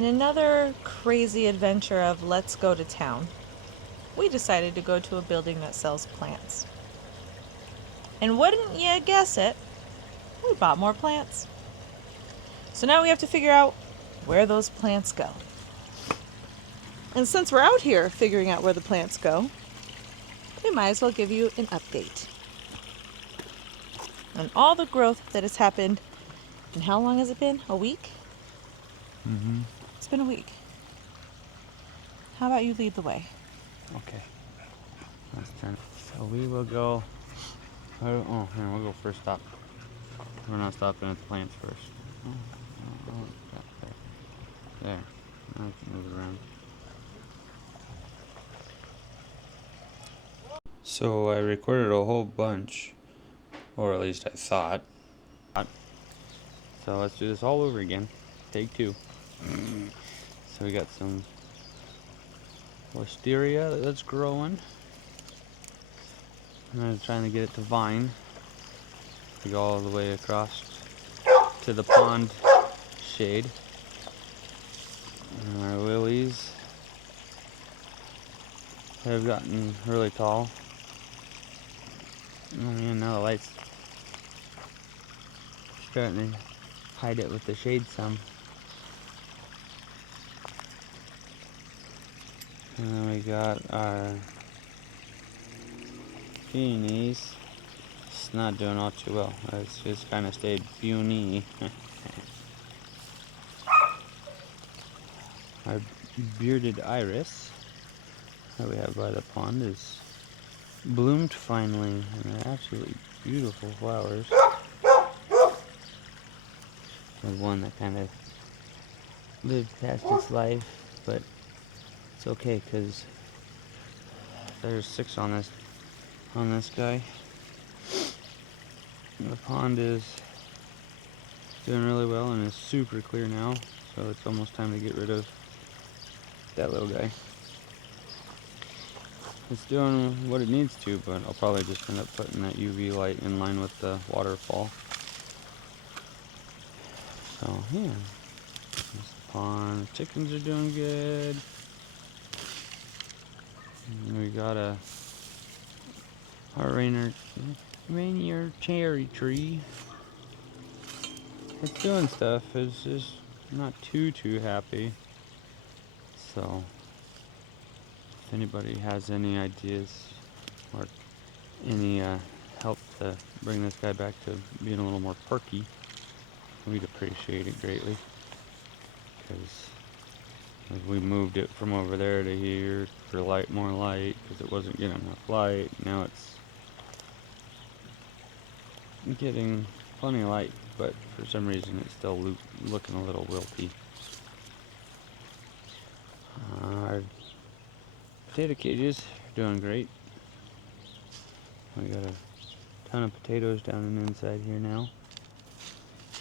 In another crazy adventure of let's go to town, we decided to go to a building that sells plants. And wouldn't you guess it, we bought more plants. So now we have to figure out where those plants go. And since we're out here figuring out where the plants go, we might as well give you an update on all the growth that has happened. And how long has it been? A week? Mm-hmm. It's been a week. How about you lead the way? Okay. Let's turn. So we will go. Oh, here, we'll go first stop. We're not stopping at the plants first. Stop there. There. Now I can move it around. So I recorded a whole bunch, or at least I thought. So let's do this all over again. Take two. So we got some wisteria that's growing. I'm trying to get it to vine to go all the way across to the pond shade. And our lilies have gotten really tall. Oh man, now the light's starting to hide it with the shade some. And then we got our peonies. It's not doing all too well. It's just kind of stayed puny. Our bearded iris that we have by the pond is bloomed finally, and they're absolutely beautiful flowers. There's one that kind of lived past its life, but it's okay because there's 6 on this guy. The pond is doing really well and is super clear now, so it's almost time to get rid of that little guy. It's doing what it needs to, but I'll probably just end up putting that UV light in line with the waterfall. So yeah, that's the pond. Chickens are doing good. And we got our Rainier cherry tree. It's doing stuff. It's just not too happy. So if anybody has any ideas or any help to bring this guy back to being a little more perky, we'd appreciate it greatly. Because we moved it from over there to here for more light, because it wasn't getting enough light. Now it's getting plenty of light, but for some reason it's still looking a little wilty. Our potato cages are doing great. We got a ton of potatoes down in the inside here now.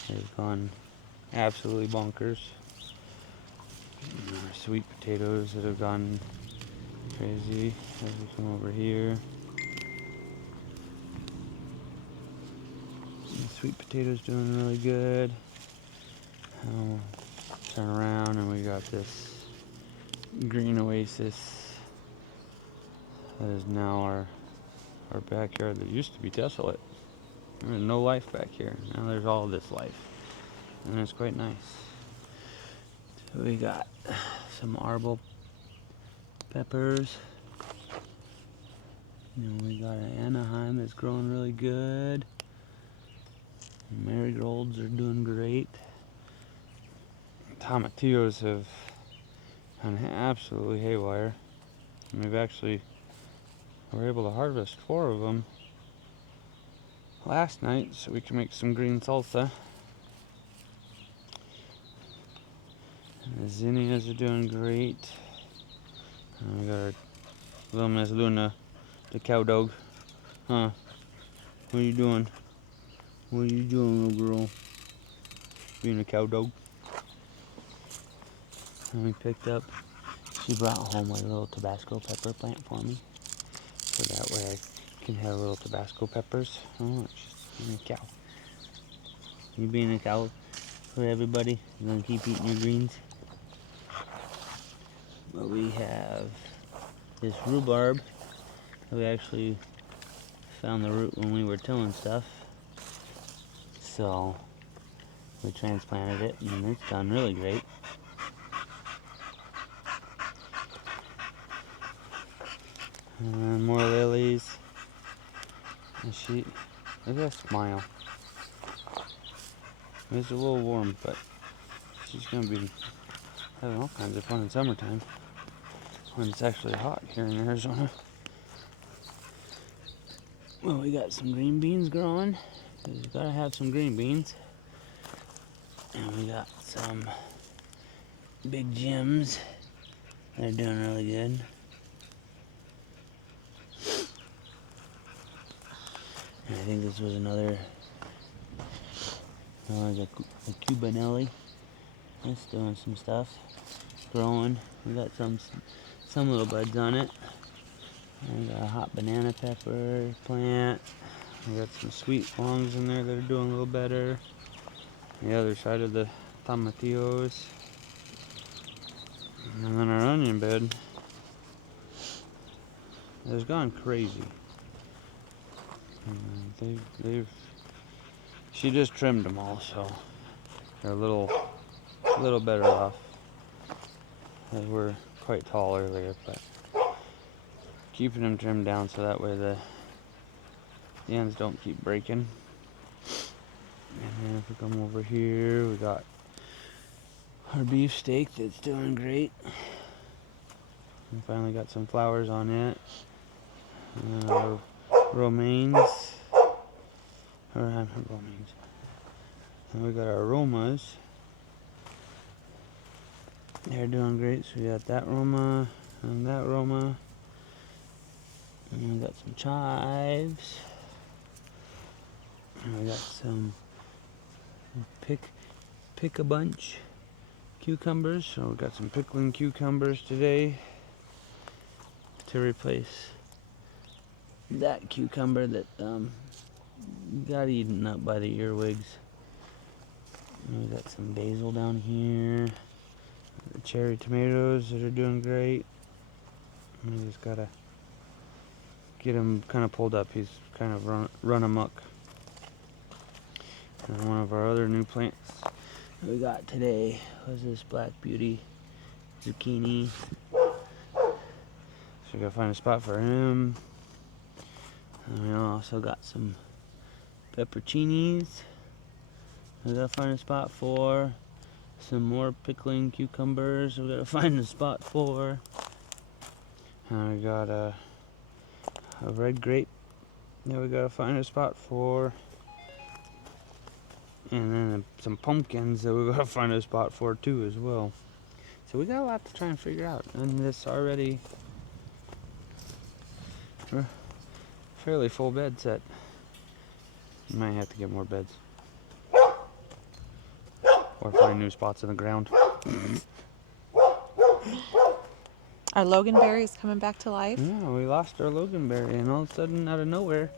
They've gone absolutely bonkers. And our sweet potatoes that have gone crazy as we come over here. The sweet potatoes doing really good. I'll turn around and we got this green oasis that is now our backyard that used to be desolate. There was no life back here. Now there's all this life, and it's quite nice. So we got some arbol peppers. And we got an Anaheim that's growing really good. Marigolds are doing great. Tomatillos have gone absolutely haywire. And we were able to harvest 4 of them last night so we can make some green salsa. And the zinnias are doing great. And we got our little Miss Luna, the cow dog. Huh? What are you doing? What are you doing, little girl? Being a cow dog. And we picked up, she brought home a little Tabasco pepper plant for me. So that way I can have little Tabasco peppers. Oh, she's being a cow. You being a cow for everybody? You gonna keep eating your greens? But we have this rhubarb. We actually found the root when we were tilling stuff. So we transplanted it and it's done really great. And more lilies. And she, look at that smile. It's a little warm, but she's gonna be having all kinds of fun in summertime when it's actually hot here in Arizona. Well, we got some green beans growing. You gotta have some green beans. And we got some big gems. They're doing really good. And I think this was another, a Cubanelli. It's doing some stuff, growing. We got some little buds on it. We got a hot banana pepper plant. We got some sweet longs in there that are doing a little better. The other side of the tomatillos. And then our onion bed has gone crazy. She just trimmed them all, so they're a little better off. They were quite tall earlier, but keeping them trimmed down so that way the ends don't keep breaking. And then if we come over here, we got our beef steak that's doing great. We finally got some flowers on it. And our romaines. Or not romaines. And we got our aromas. They're doing great. So we got that Roma and that Roma. And we got some chives. And we got some pick a bunch cucumbers. So we got some pickling cucumbers today to replace that cucumber that got eaten up by the earwigs. And we got some basil down here. The cherry tomatoes that are doing great. We just gotta get him kind of pulled up. He's kind of run amok. And one of our other new plants that we got today was this black beauty zucchini. So we gotta find a spot for him. And we also got some pepperoncinis. We gotta find a spot for some more pickling cucumbers. We gotta find a spot for. And we got a red grape that we gotta find a spot for. And then some pumpkins that we gotta find a spot for too as well. So we got a lot to try and figure out. And this already fairly full bed set. You might have to get more beds. Or find new spots in the ground. Are loganberries coming back to life? Yeah, we lost our loganberry and all of a sudden out of nowhere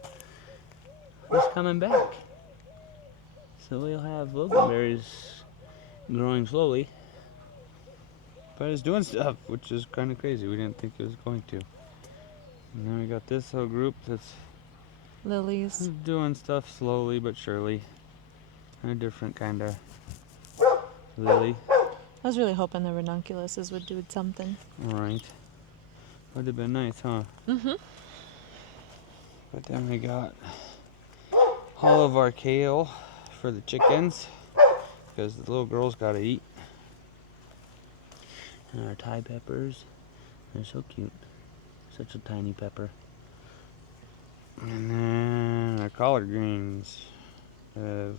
it's coming back. So we'll have loganberries growing slowly. But it's doing stuff, which is kind of crazy. We didn't think it was going to. And then we got this whole group that's Lilies. doing stuff slowly but surely. A different kind of lily. I was really hoping the ranunculuses would do something. Alright. Would have been nice, huh? Mm-hmm. But then we got all of our kale for the chickens because the little girls gotta eat. And our Thai peppers, they're so cute. Such a tiny pepper. And then our collard greens have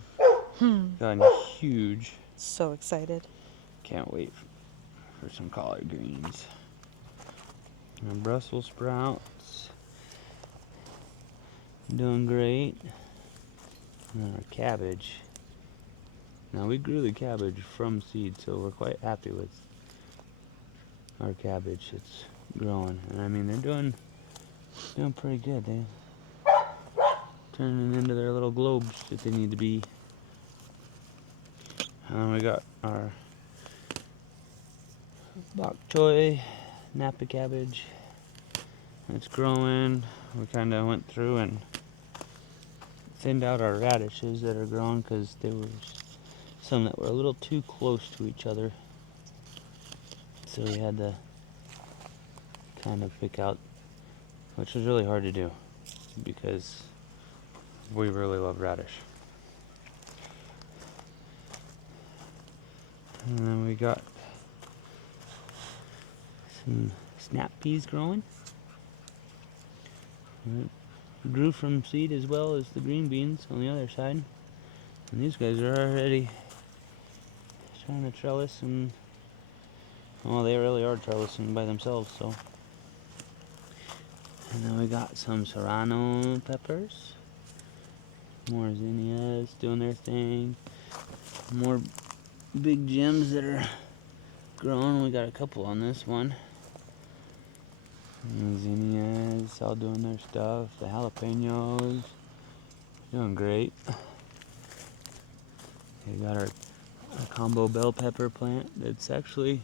gotten huge. So excited. Can't wait for some collard greens. And Brussels sprouts, doing great. And our cabbage. Now we grew the cabbage from seed, so we're quite happy with our cabbage. It's growing, and I mean they're doing pretty good. They're turning into their little globes that they need to be. And we got our bok choy Napa cabbage. It's growing. We kind of went through and thinned out our radishes that are growing because there were some that were a little too close to each other. So we had to kind of pick out, which was really hard to do because we really love radish. And then we got some snap peas growing. It grew from seed as well as the green beans on the other side. And these guys are already trying to trellis, and well, they really are trellising by themselves, so. And then we got some serrano peppers. More zinnias doing their thing. More big gems that are growing. We got a couple on this one. And the zinnias all doing their stuff. The jalapenos doing great. We got our combo bell pepper plant that's actually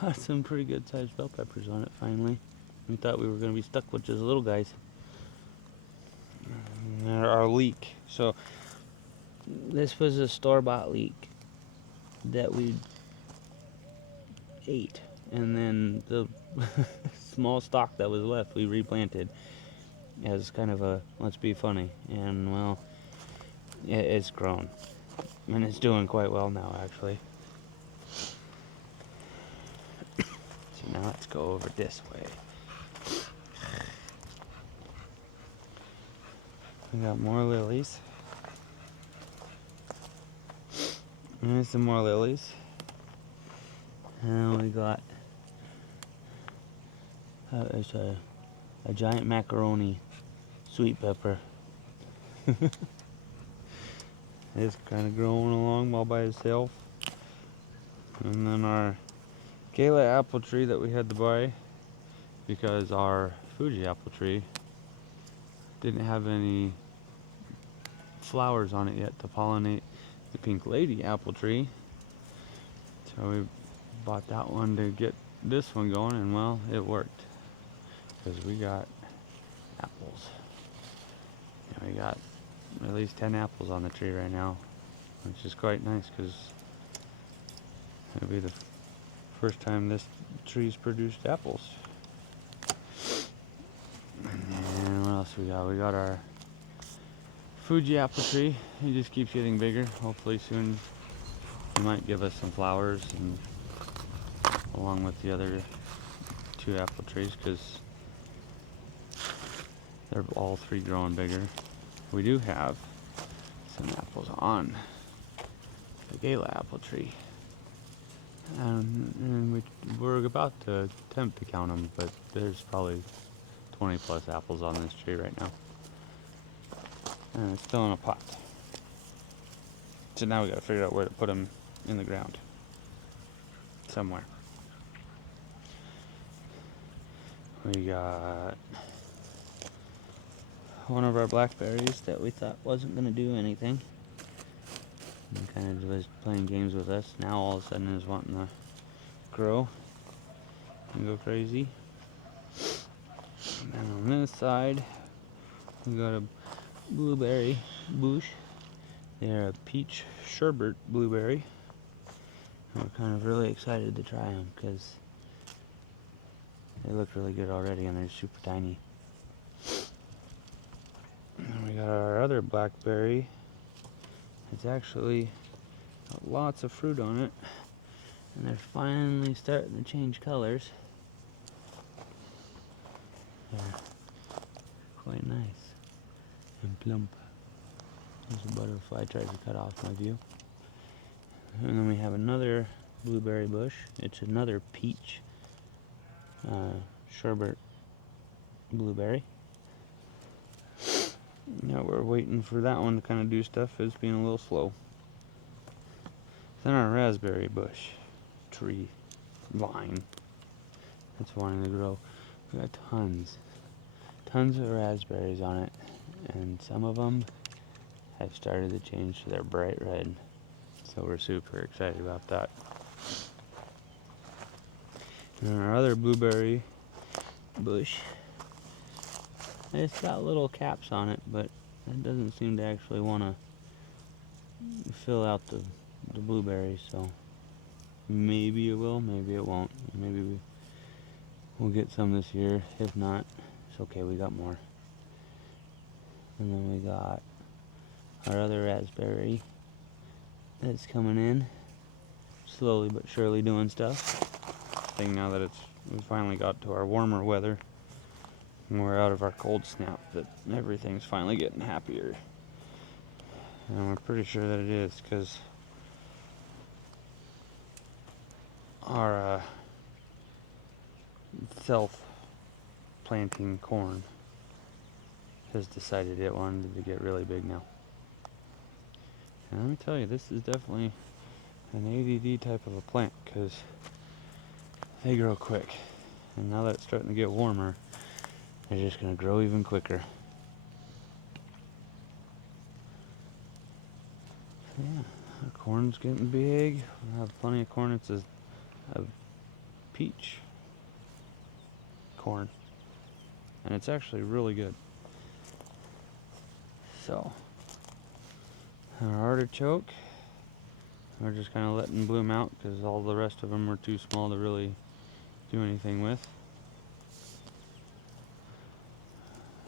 got some pretty good sized bell peppers on it finally. We thought we were going to be stuck with just little guys. And our leek. So this was a store-bought leek that we ate, and then the small stalk that was left we replanted as kind of a let's be funny, and well, it's grown and it's doing quite well now actually. So now let's go over this way. We got more lilies. And there's some more lilies. And we got it's a giant macaroni sweet pepper. It's kind of growing along all by itself. And then our Gala apple tree that we had to buy because our Fuji apple tree didn't have any flowers on it yet to pollinate the Pink Lady apple tree. So we bought that one to get this one going, and well, it worked because we got apples. And we got at least 10 apples on the tree right now, which is quite nice because it'll be the first time this tree's produced apples. And what else we got? We got our Fuji apple tree. It just keeps getting bigger. Hopefully soon it might give us some flowers, and along with the other two apple trees, because they're all three growing bigger. We do have some apples on the Gala apple tree, and we're about to attempt to count them, but there's probably 20 plus apples on this tree right now, and it's still in a pot. So now we gotta figure out where to put them in the ground somewhere. We got one of our blackberries that we thought wasn't going to do anything and kind of was playing games with us. Now all of a sudden is wanting to grow and go crazy. And on this side we got a blueberry bush. They're a peach sherbet blueberry. We're kind of really excited to try them because they look really good already and they're super tiny. And we got our other blackberry. It's actually got lots of fruit on it, and they're finally starting to change colors. They're quite nice and plump. There's a butterfly tries to cut off my view. And then we have another blueberry bush. It's another peach sherbet blueberry. Now we're waiting for that one to kind of do stuff. It's being a little slow. Then our raspberry bush tree vine. That's wanting to grow. We got tons of raspberries on it, and some of them have started to change to their bright red. So we're super excited about that. And our other blueberry bush, it's got little caps on it, but it doesn't seem to actually want to fill out the blueberries, so maybe it will, maybe it won't. Maybe we'll get some this year. If not, it's okay, we got more. And then we got our other raspberry that's coming in, slowly but surely doing stuff. Thing now that we finally got to our warmer weather, and we're out of our cold snap, that everything's finally getting happier. And we're pretty sure that it is, because our self-planting corn has decided it wanted to get really big now. And let me tell you, this is definitely an ADD type of a plant, because they grow quick. And now that it's starting to get warmer, they're just going to grow even quicker. So yeah, our corn's getting big. We'll have plenty of corn. It's a peach corn, and it's actually really good. So our artichoke, we're just kind of letting bloom out because all the rest of them are too small to really do anything with.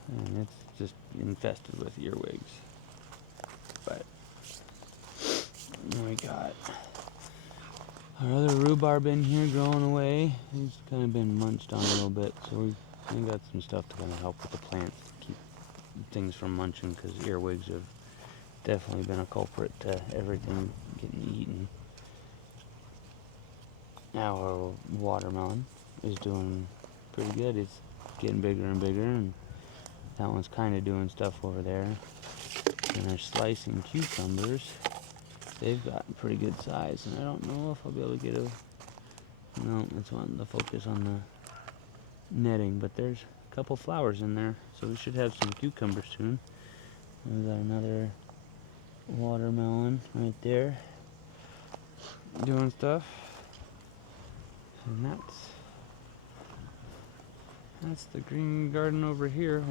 And it's just infested with earwigs. But we got our other rhubarb in here growing away. He's kind of been munched on a little bit, so we got some stuff to kind of help with the plants, keep things from munching, because earwigs have definitely been a culprit to everything getting eaten. Now our watermelon is doing pretty good. It's getting bigger and bigger, and that one's kind of doing stuff over there. And our slicing cucumbers, they've gotten pretty good size, and I don't know if I'll be able to get no, it's wanting to focus on the netting, but there's a couple flowers in there, so we should have some cucumbers soon. We got another watermelon right there doing stuff, and that's the green garden over here.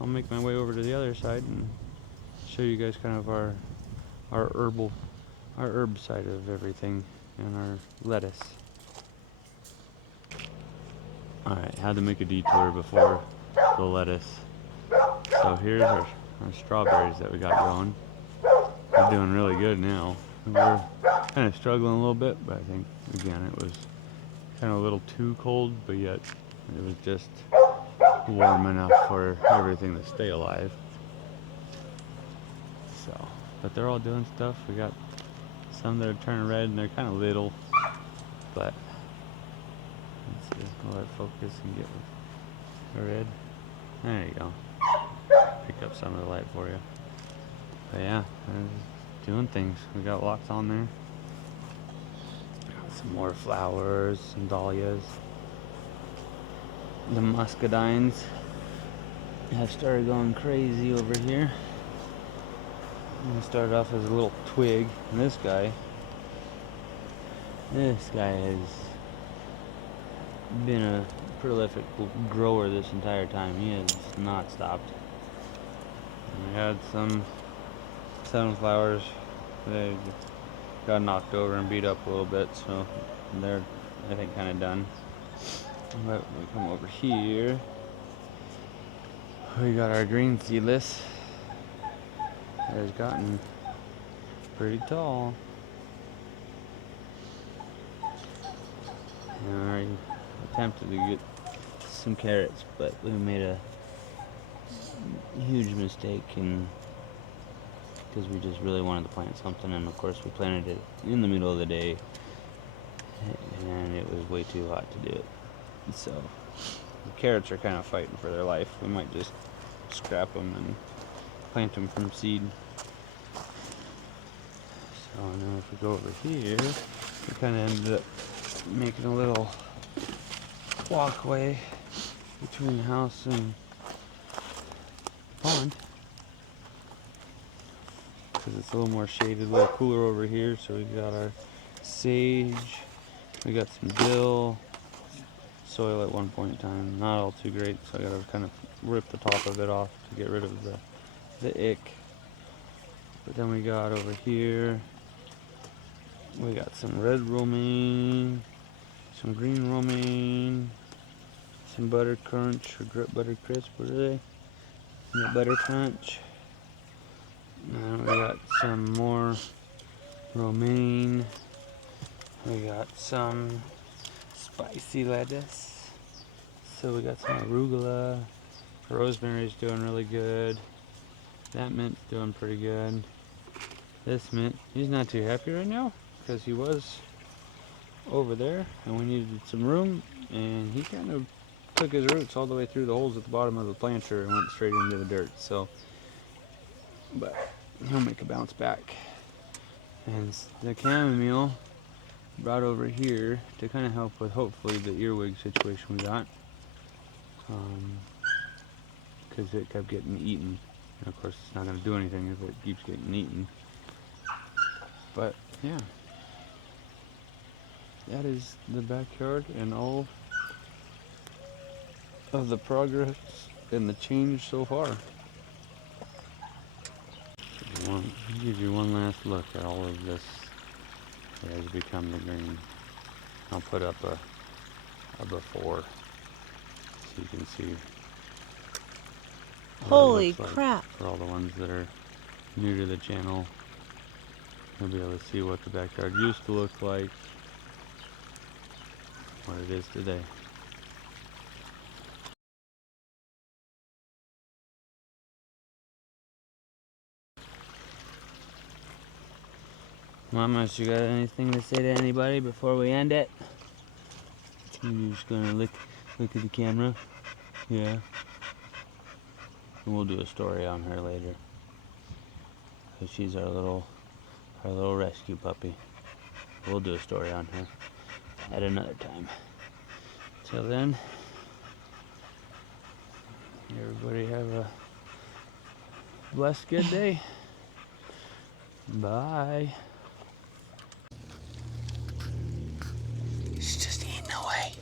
I'll make my way over to the other side and show you guys kind of our herb side of everything, and our lettuce. Alright, had to make a detour before the lettuce. So here's our strawberries that we got going. They're doing really good now. We're kind of struggling a little bit, but I think, again, it was kind of a little too cold, but yet it was just warm enough for everything to stay alive. So, but they're all doing stuff. We got some that are turning red, and they're kind of little, but let's see, I'll let it focus and get the red. There you go. Pick up some of the light for you. But yeah, doing things. We got lots on there. Some more flowers, some dahlias. The muscadines have started going crazy over here. It started off as a little twig, and this guy has been a prolific grower this entire time. He has not stopped. And we had some sunflowers. They got knocked over and beat up a little bit, so they're, I think, kind of done. But we come over here, we got our green seedless. It has gotten pretty tall. And I attempted to get some carrots, but we made a huge mistake because we just really wanted to plant something, and of course we planted it in the middle of the day, and it was way too hot to do it. So the carrots are kind of fighting for their life. We might just scrap them and plant them from seed. So now if we go over here, we kind of ended up making a little walkway between the house and the pond, because it's a little more shaded, a little cooler over here. So we got our sage, we got some dill, soil at one point in time. Not all too great, so I gotta kind of rip the top of it off to get rid of the ick. But then we got over here, we got some red romaine, some green romaine, some butter crunch or butter crisp, what are they? Yeah, butter crunch. And we got some more romaine. We got some spicy lettuce. So we got some arugula. Rosemary's doing really good. That mint's doing pretty good. This mint, he's not too happy right now because he was over there and we needed some room, and he kind of took his roots all the way through the holes at the bottom of the planter and went straight into the dirt. So, but he'll make a bounce back. And the chamomile brought over here to kind of help with hopefully the earwig situation we got, because it kept getting eaten. And of course it's not going to do anything if it keeps getting eaten. But yeah, that is the backyard and all of the progress and the change so far. Give you one last look at all of this that has become the green. I'll put up a before so you can see what Holy it looks like. crap. For all the ones that are new to the channel, you'll be able to see what the backyard used to look like, what it is today. Mama, you got anything to say to anybody before we end it? You're just gonna look at the camera? Yeah. And we'll do a story on her later. Cause she's our little rescue puppy. We'll do a story on her at another time. Till then, everybody have a blessed good day. Bye. She's just eating away.